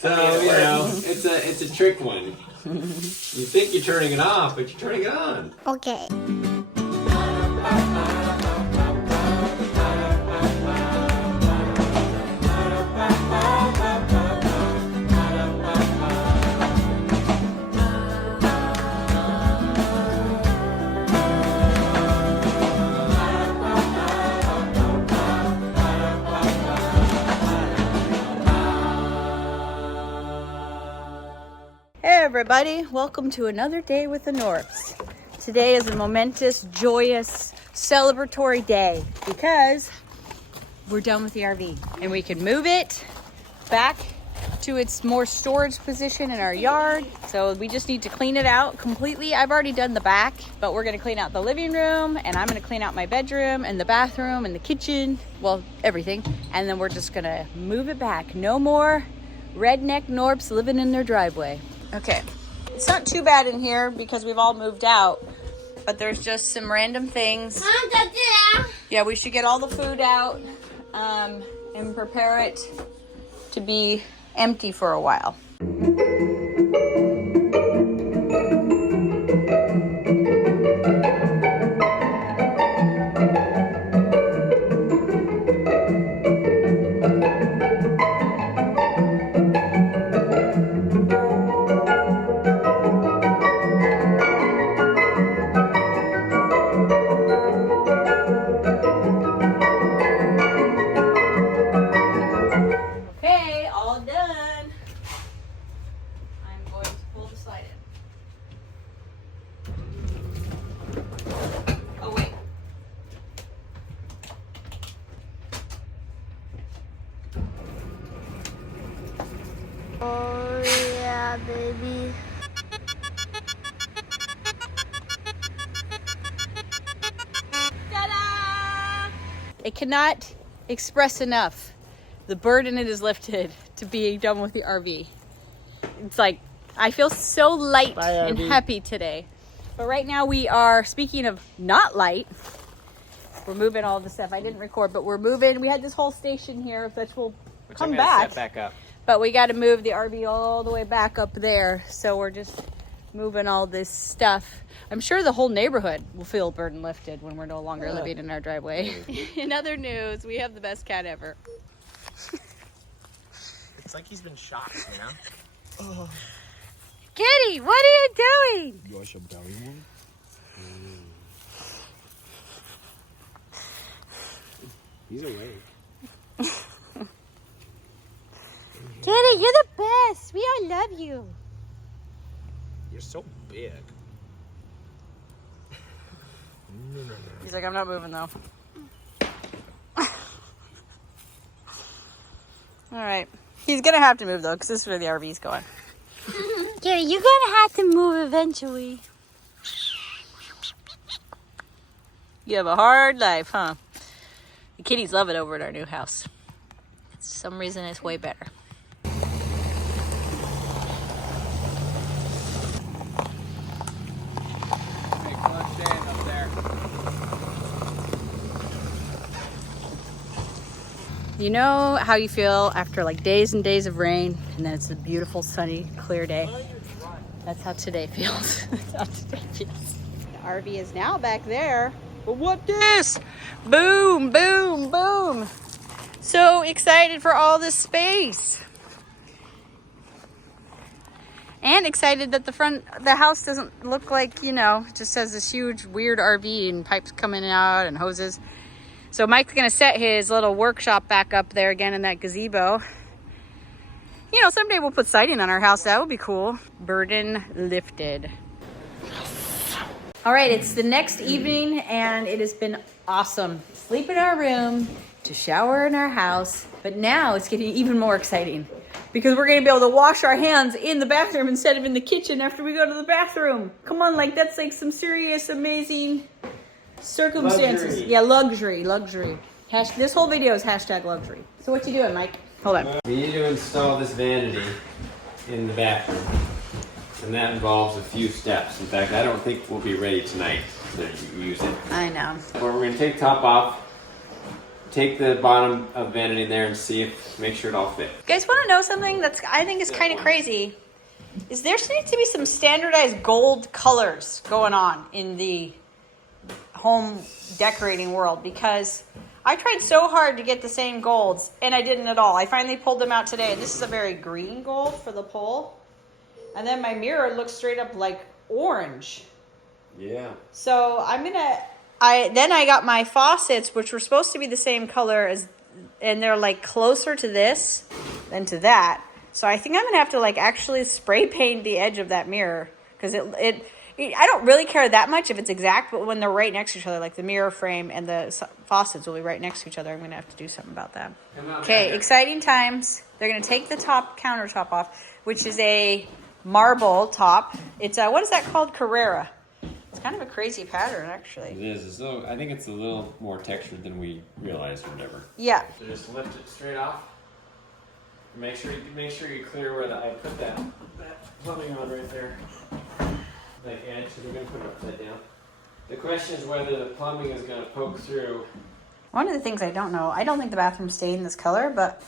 So, you know, it's a trick one. You think you're turning it off, but you're turning it on. Okay. Hey everybody, welcome to another day with the Knorpps. Today is a momentous, joyous, celebratory day because we're done with the RV and we can move it back to its more storage position in our yard. So we just need to clean it out completely. I've already done the back, but we're gonna clean out the living room and I'm gonna clean out my bedroom and the bathroom and the kitchen, well, everything. And then we're just gonna move it back. No more redneck Knorpps living in their driveway. Okay, it's not too bad in here because we've all moved out, but there's just some random things. Yeah, we should get all the food out and prepare it to be empty for a while. Oh yeah, baby. Ta-da! It cannot express enough the burden it is lifted to be done with the RV. It's like, I feel so light and happy today. But right now we are, speaking of not light, we're moving all the stuff. I didn't record, but we're moving. We had this whole station here, which will come back. Set back up. But we got to move the RV all the way back up there. So we're just moving all this stuff. I'm sure the whole neighborhood will feel burden lifted when we're no longer living in our driveway. In other news, we have the best cat ever. It's like he's been shot, you know? Oh. Kitty, what are you doing? You want some belly one? He's awake. Kitty, you're the best. We all love you. You're so big. No. He's like, I'm not moving though. All right. He's going to have to move though, because this is where the RV's going. Kitty, you're going to have to move eventually. You have a hard life, huh? The kitties love it over at our new house. For some reason, it's way better. You know how you feel after like days and days of rain, and then it's a beautiful, sunny, clear day. That's how today feels. That's how today feels. The RV is now back there. But what this? Boom, boom, boom. So excited for all this space. And excited that the house doesn't look like, you know, it just has this huge weird RV and pipes coming out and hoses. So Mike's gonna set his little workshop back up there again in that gazebo. You know, someday we'll put siding on our house. That would be cool. Burden lifted. All right, it's the next evening and it has been awesome. Sleep in our room, to shower in our house, but now it's getting even more exciting because we're gonna be able to wash our hands in the bathroom instead of in the kitchen after we go to the bathroom. Come on, like that's like some serious, amazing circumstances. Luxury. Yeah, luxury. This whole video is hashtag luxury. So what you doing, Mike? Hold on. We need to install this vanity in the bathroom. And that involves a few steps. In fact, I don't think we'll be ready tonight to use it. I know. But we're going to take top off. take the bottom of Vanity in there and see if, make sure it all fits. You guys want to know something that's I think is kind of crazy? Is there needs to be some standardized gold colors going on in the home decorating world, because I tried so hard to get the same golds and I didn't at all. I finally pulled them out today, and this is a very green gold for the pole. And then my mirror looks straight up like orange. Yeah. So I got my faucets, which were supposed to be the same color as, and they're like closer to this than to that. So I think I'm gonna have to like actually spray paint the edge of that mirror, because I don't really care that much if it's exact, but when they're right next to each other, like the mirror frame and the faucets will be right next to each other, I'm gonna have to do something about that. Okay, exciting times. They're gonna take the countertop off, which is a marble top. It's what is that called? Carrara. It's kind of a crazy pattern, actually. It is. I think it's a little more textured than we realized or whatever. Yeah. So just lift it straight off. Make sure you clear where I put that plumbing on right there. That edge, so we're going to put it upside down. The question is whether the plumbing is going to poke through. One of the things I don't know, I don't think the bathroom stayed in this color, but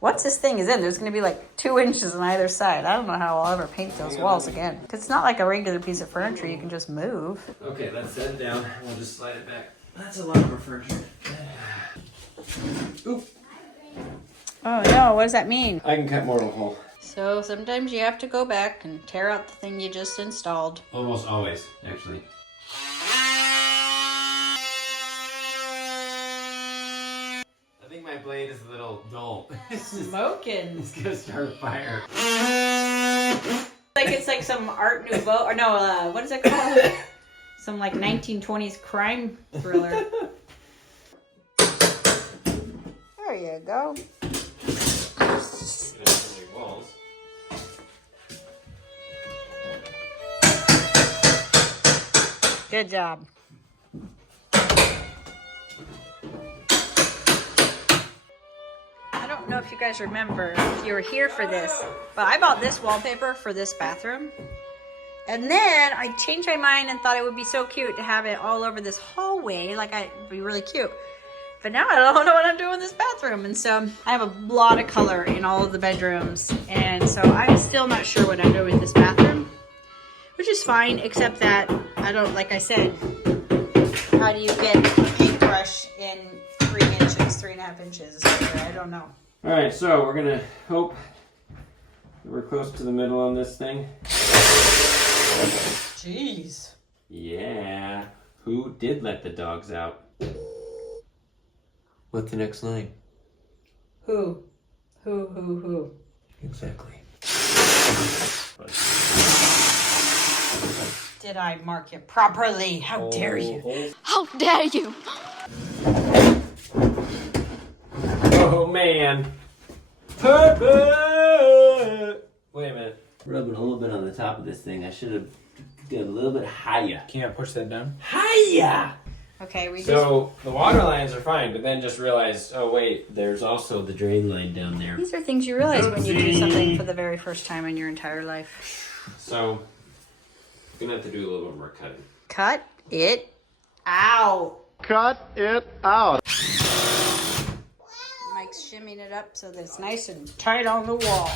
once this thing is in, there's going to be like 2 inches on either side. I don't know how I'll ever paint those walls again. Because it's not like a regular piece of furniture you can just move. Okay, let's set it down. We'll just slide it back. That's a lot of our furniture. Oop. Oh no, what does that mean? I can cut more of a hole. So sometimes you have to go back and tear out the thing you just installed. Almost always, actually. I think my blade is a little dull. Smoking. It's gonna start a fire. Like it's like some Art Nouveau, or no, what is it called? Some like 1920s crime thriller. There you go. Walls. Good job. I don't know if you guys remember, if you were here for this, but I bought this wallpaper for this bathroom. And then I changed my mind and thought it would be so cute to have it all over this hallway. Like, it'd be really cute. But now I don't know what I'm doing in this bathroom. And so I have a lot of color in all of the bedrooms. And so I'm still not sure what I'm doing with this bathroom, which is fine, except that I don't, like I said, how do you get a paintbrush in 3 inches, 3.5 inches? I don't know. All right, so we're gonna hope that we're close to the middle on this thing. Jeez. Yeah. Who did let the dogs out? What's the next line? Who? Exactly. Did I mark it properly? How dare you? How dare you? Oh man. Perfect. Wait a minute. Rubbing a little bit on the top of this thing. I should have done a little bit higher. Can't push that down? Higher! Okay, we just... So the water lines are fine, but then just realized, oh wait, there's also the drain line down there. These are things you realize when you do something for the very first time in your entire life. So, I'm gonna have to do a little bit more cutting. Cut it out. Cut it out. Mike's shimmying it up so that it's nice and tight on the wall.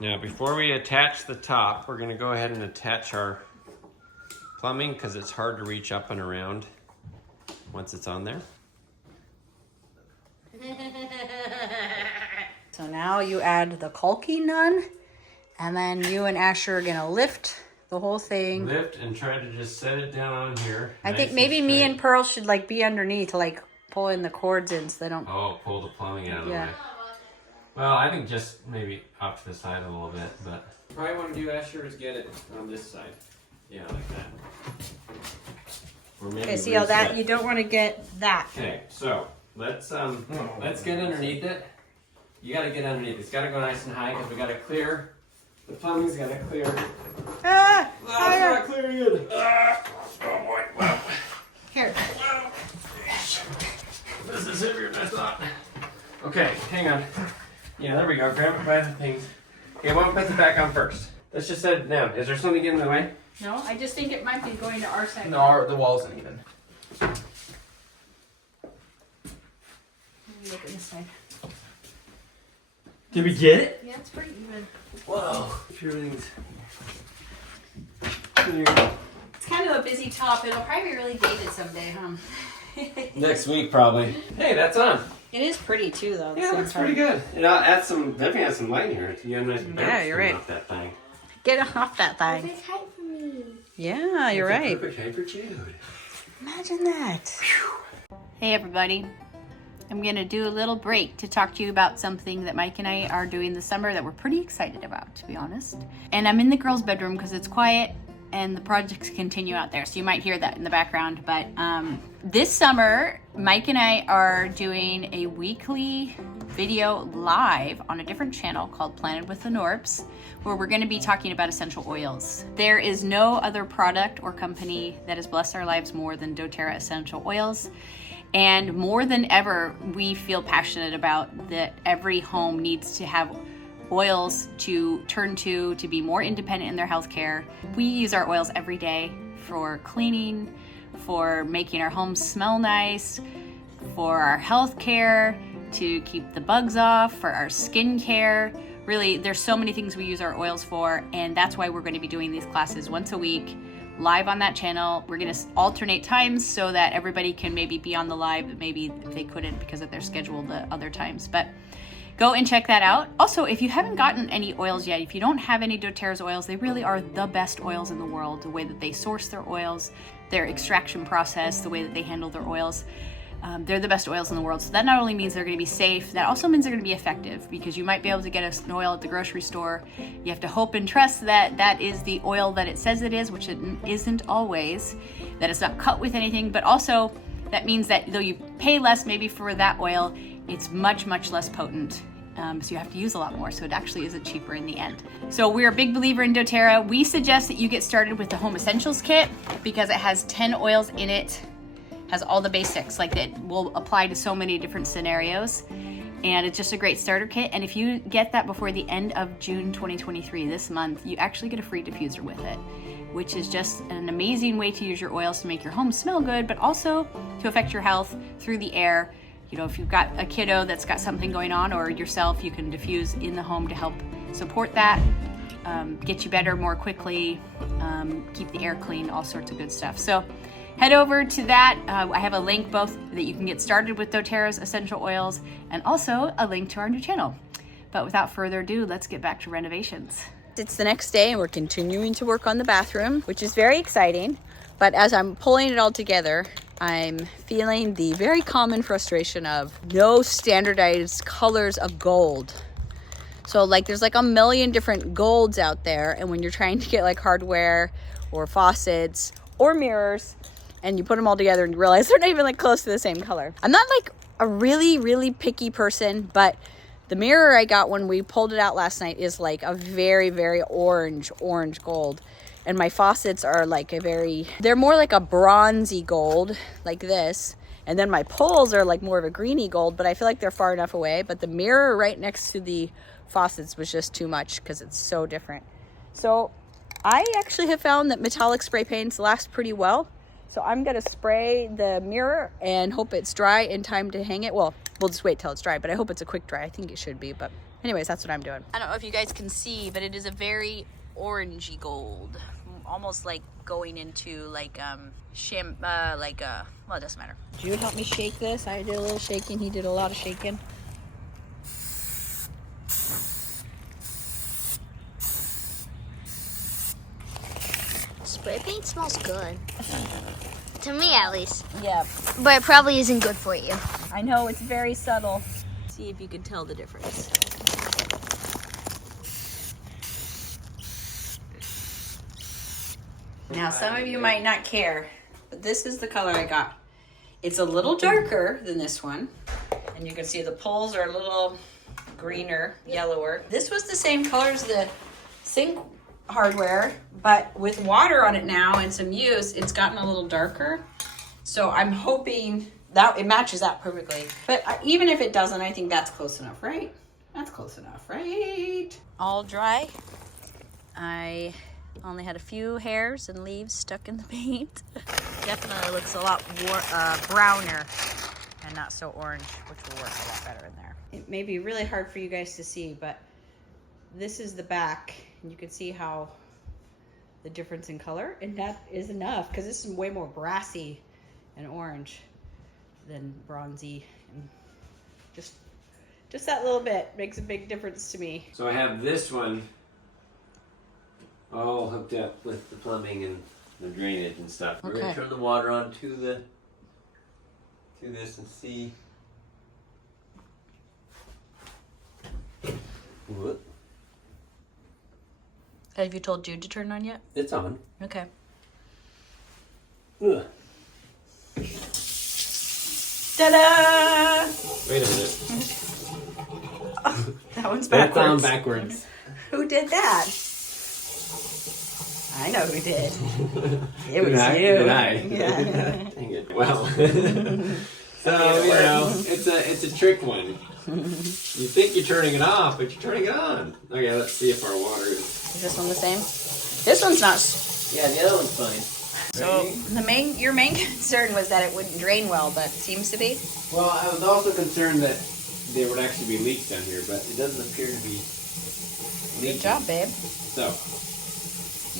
Now, before we attach the top, we're gonna go ahead and attach our plumbing because it's hard to reach up and around once it's on there. So now you add the caulking nun, and then you and Asher are gonna lift the whole thing. Lift and try to just set it down on here. I nice think maybe me straight. and Pearl should like be underneath to like pull in the cords in so they don't. Oh, pull the plumbing out of the Yeah. way. Well, I think just maybe off to the side a little bit, but probably want to do Asher is get it on this side. Yeah, like that. Or maybe Okay, see all that? reset. You don't want to get that. Okay, so let's get underneath it. You got to get underneath. It's got to go nice and high because we got to clear. The plumbing's got to clear. Ah! Oh, it's not clearing it. Ah, oh boy! Wow. Here. This is heavier than I thought. Okay, hang on. Yeah, there we go. Grab it by the things. Okay, we'll put it back on first. Let's just set it down. Is there something in the way? No, I just think it might be going to our side. No, the wall's uneven. Look at this side. Did we get it? Yeah, it's pretty even. Whoa. Everything's clear. It's kind of a busy top. It'll probably be really dated someday, huh? Next week, probably. Hey, that's on. It is pretty too, though. Yeah, it looks pretty good. And I'll add some, definitely add some light here. You have a nice Yeah, you're right. off that thing. Get off that thing. Perfect height for me. Yeah, you're That's a right. Perfect height for Jude. Imagine that. Hey, everybody. I'm going to do a little break to talk to you about something that Mike and I are doing this summer that we're pretty excited about, to be honest. And I'm in the girls' bedroom because it's quiet and the projects continue out there. So you might hear that in the background. But this summer, Mike and I are doing a weekly video live on a different channel called Planted with the Knorpps, where we're going to be talking about essential oils. There is no other product or company that has blessed our lives more than dōTERRA essential oils. And more than ever, we feel passionate about that every home needs to have oils to turn to be more independent in their healthcare. We use our oils every day for cleaning, for making our homes smell nice, for our healthcare, to keep the bugs off, for our skincare. Really, there's so many things we use our oils for, and that's why we're going to be doing these classes once a week, live on that channel. We're going to alternate times so that everybody can maybe be on the live, but maybe if they couldn't because of their schedule the other times. But go and check that out. Also, if you haven't gotten any oils yet, if you don't have any dōTERRA's oils, they really are the best oils in the world. The way that they source their oils, their extraction process, the way that they handle their oils. They're the best oils in the world. So that not only means they're going to be safe, that also means they're going to be effective, because you might be able to get an oil at the grocery store. You have to hope and trust that that is the oil that it says it is, which it isn't always, that it's not cut with anything. But also that means that though you pay less maybe for that oil, it's much, much less potent. So you have to use a lot more. So it actually isn't cheaper in the end. So we're a big believer in dōTERRA. We suggest that you get started with the Home Essentials Kit because it has 10 oils in it. Has all the basics, like that will apply to so many different scenarios, and it's just a great starter kit. And if you get that before the end of June 2023, this month, you actually get a free diffuser with it, which is just an amazing way to use your oils to make your home smell good, but also to affect your health through the air. You know, if you've got a kiddo that's got something going on, or yourself, you can diffuse in the home to help support that, get you better more quickly, keep the air clean, all sorts of good stuff. So head over to that. I have a link both that you can get started with dōTERRA's essential oils and also a link to our new channel. But without further ado, let's get back to renovations. It's the next day and we're continuing to work on the bathroom, which is very exciting. But as I'm pulling it all together, I'm feeling the very common frustration of no standardized colors of gold. So like there's like a million different golds out there, and when you're trying to get like hardware or faucets or mirrors, and you put them all together and you realize they're not even like close to the same color. I'm not like a really picky person, but the mirror I got when we pulled it out last night is like a very orange gold. And my faucets are like they're more like a bronzy gold, like this. And then my poles are like more of a greeny gold, but I feel like they're far enough away. But the mirror right next to the faucets was just too much because it's so different. So I actually have found that metallic spray paints last pretty well. So I'm gonna spray the mirror and hope it's dry in time to hang it. Well, we'll just wait till it's dry, but I hope it's a quick dry. I think it should be, but anyways, that's what I'm doing. I don't know if you guys can see, but it is a very orangey gold, almost like going into like well, it doesn't matter. Jude helped me shake this. I did a little shaking. He did a lot of shaking. Spray paint smells good. To me, at least. Yeah. But it probably isn't good for you. I know, it's very subtle. See if you can tell the difference. Now, some of you might not care, but this is the color I got. It's a little darker than this one. And you can see the poles are a little greener, yellower. This was the same color as the sink hardware, but with water on it now and some use, it's gotten a little darker. So I'm hoping that it matches that perfectly. But even if it doesn't, I think that's close enough, right? That's close enough, right? All dry. I only had a few hairs and leaves stuck in the paint. Definitely looks a lot more browner and not so orange, which will work a lot better in there. It may be really hard for you guys to see, but this is the back, and you can see how the difference in color, and that is enough because this is way more brassy and orange than bronzy, and just that little bit makes a big difference to me. So I have this one all hooked up with the plumbing and the drainage and stuff. We're gonna turn the water on to this and see. Whoop. Have you told Jude to turn it on yet? It's on. Okay. Ugh. Ta-da! Wait a minute. That one's That's on backwards. backwards. Who did that? I know who did. It was Did you. I? Yeah. Dang it. Well. So, you know, it's a trick one. You think you're turning it off, but you're turning it on. Okay, let's see if our water is... Is this one the same? This one's not. Yeah, the other one's fine. So your main concern was that it wouldn't drain well, but it seems to be. Well, I was also concerned that there would actually be leaks down here, but it doesn't appear to be leaking. Good job, babe. So,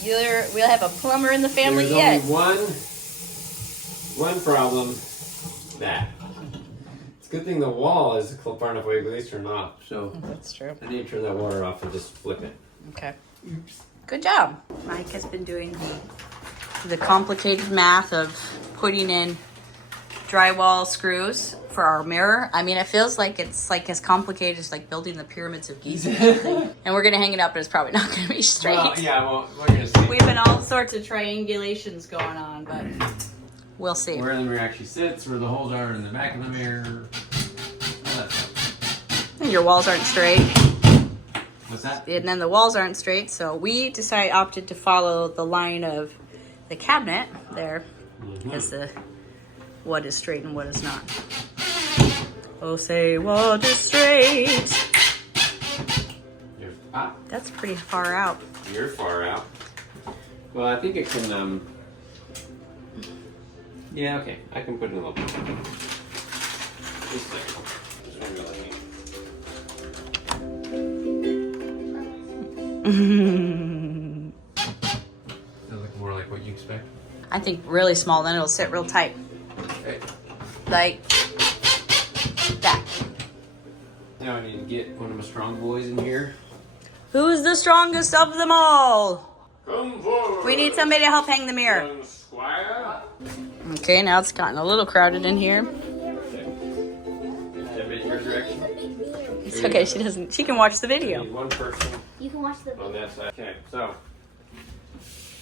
We'll have a plumber in the family there's yet. only one problem. That. It's a good thing the wall is far enough away to at least turn off. So That's true. I need to turn that water off and just flip it. Okay. Oops. Good job. Mike has been doing the complicated math of putting in drywall screws for our mirror. I mean, it feels like it's like as complicated as like building the pyramids of Giza. And we're gonna hang it up, but it's probably not gonna be straight. Well, yeah, well, we're gonna see. We've been all sorts of triangulations going on, but we'll see. Where the mirror actually sits, where the holes are in the back of the mirror. All that stuff. And your walls aren't straight. What's that? And then the walls aren't straight, so we opted to follow the line of the cabinet there as the what is straight and what is not. Oh, say what is straight. That's pretty far out. You're far out. Well, I think it can, yeah, okay. I can put it in a little bit. Just a second. Just one real thing. Does it look more like what you expect? I think really small, then it'll sit real tight. Okay. Like that. Now I need to get one of my strong boys in here. Who's the strongest of them all? Come forward. We need somebody to help hang the mirror. Young Squire. Okay, now it's gotten a little crowded in here. Your direction. It's okay, she can watch the I video. need one person You can watch the on that side. Okay, so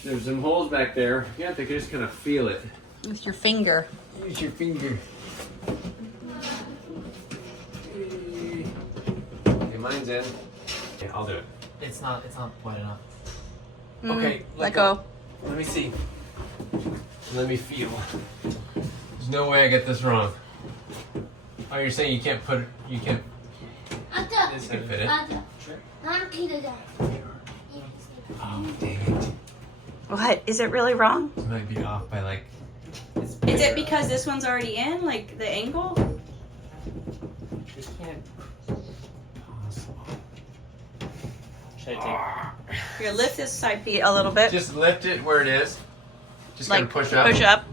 there's some holes back there. You have to just kind of feel it. With your finger. Use your finger. Okay, mine's in. Okay, I'll do it. It's not wide enough. Okay, Let go. Let me see. Let me feel. There's no way I get this wrong. Oh, you're saying you can't put it, you can't. This can fit it. Oh, dang it. What? Is it really wrong? This might be off by like. Is it because this one's already in, like the angle? You can't. Should I Here, lift this side feet a little bit. just lift it where it is. Just like kind of push up. Push up.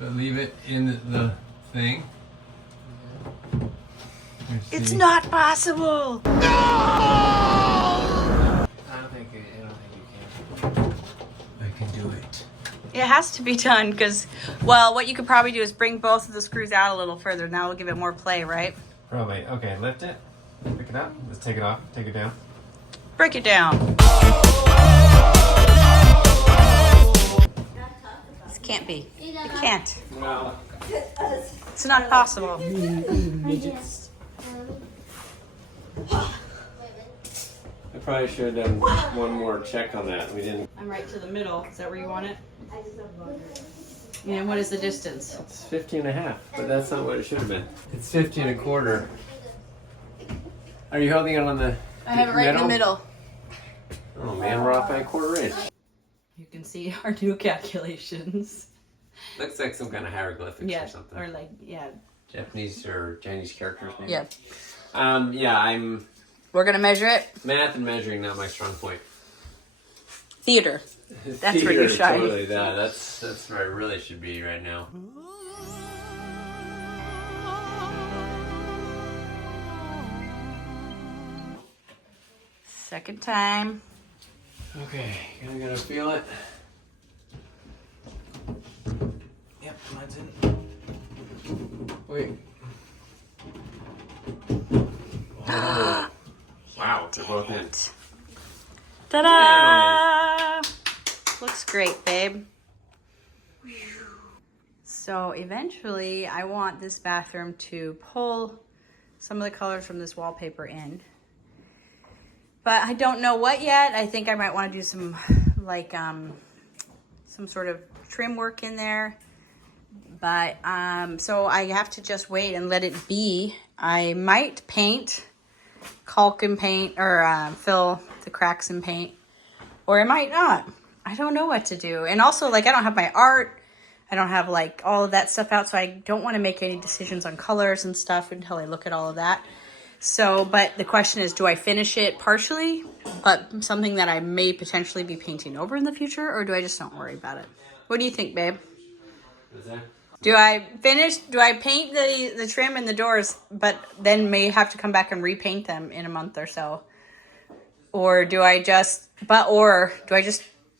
But leave it in the thing. It's not possible. I don't think you can. I can do it. It has to be done because, well, what you could probably do is bring both of the screws out a little further. Now we'll give it more play, right? Probably. Okay, lift it. Pick it up. Let's take it off. Take it down. Break it down. This can't be. It can't. Well, It's not possible. midgets. I probably should have done one more check on that. We didn't. I'm right to the middle. Is that where you want it? And what is the distance? It's 15 and a half, but that's not what it should have been. It's 15 and a quarter. Are you holding it on the I have it right in the middle. Oh man, we're off by a quarter inch. You can see our new calculations. Looks like some kind of hieroglyphics Yeah, or something. or like, yeah, Japanese or Chinese characters. Maybe. Yeah. Yeah, We're gonna measure it. math and measuring, not my strong point. Theater. That's where you Theater, shine. Totally, yeah, that's where I really should be right now. Second time. Okay, I'm gonna feel it. Yep, mine's in. Wait. Oh. Wow, they're both in. Ta-da! Looks great, babe. So eventually, I want this bathroom to pull some of the colors from this wallpaper in. But I don't know what yet. I think I might want to do some, like, some sort of trim work in there. But, so I have to just wait and let it be. I might paint, caulk and paint, or fill the cracks in paint. Or I might not. I don't know what to do. And also, like, I don't have my art. I don't have, like, all of that stuff out. So I don't want to make any decisions on colors and stuff until I look at all of that. So, but the question is, do I finish it partially, but something that I may potentially be painting over in the future, or do I just don't worry about it? What do you think, babe? What's that? Do I paint the trim and the doors, but then may have to come back and repaint them in a month or so? Or do I just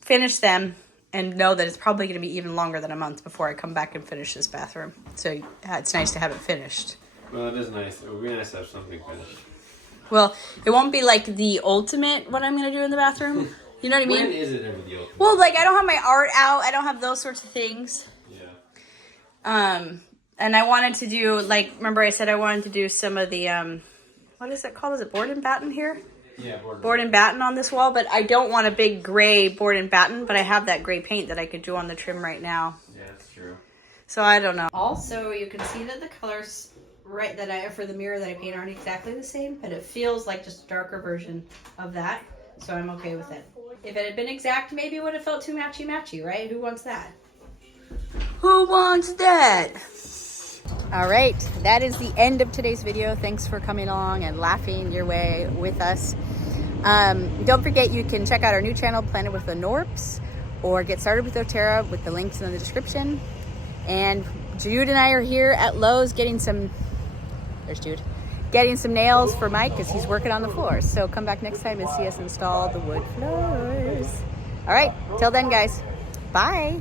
finish them and know that it's probably going to be even longer than a month before I come back and finish this bathroom? So it's nice to have it finished. Well, it is nice. It would be nice to have something finished. Well, it won't be like the ultimate what I'm going to do in the bathroom. You know what I mean? When is it ever the ultimate? Well, like, I don't have my art out. I don't have those sorts of things. Yeah. And I wanted to do, like, remember I said I wanted to do some of the, what is it called? Is it board and batten here? Yeah, Board and batten on this wall, but I don't want a big gray board and batten, but I have that gray paint that I could do on the trim right now. Yeah, that's true. So I don't know. Also, you can see that the colors for the mirror that I paint aren't exactly the same, but it feels like just a darker version of that. So I'm okay with it. If it had been exact, maybe it would have felt too matchy-matchy, right? Who wants that? Who wants that? All right, that is the end of today's video. Thanks for coming along and laughing your way with us. Don't forget, you can check out our new channel, Planet with the Knorpps, or get started with dōTERRA with the links in the description. And Jude and I are here at Lowe's getting some, there's Jude, getting some nails for Mike because he's working on the floors. So come back next time and see us install the wood floors. All right, till then, guys, bye.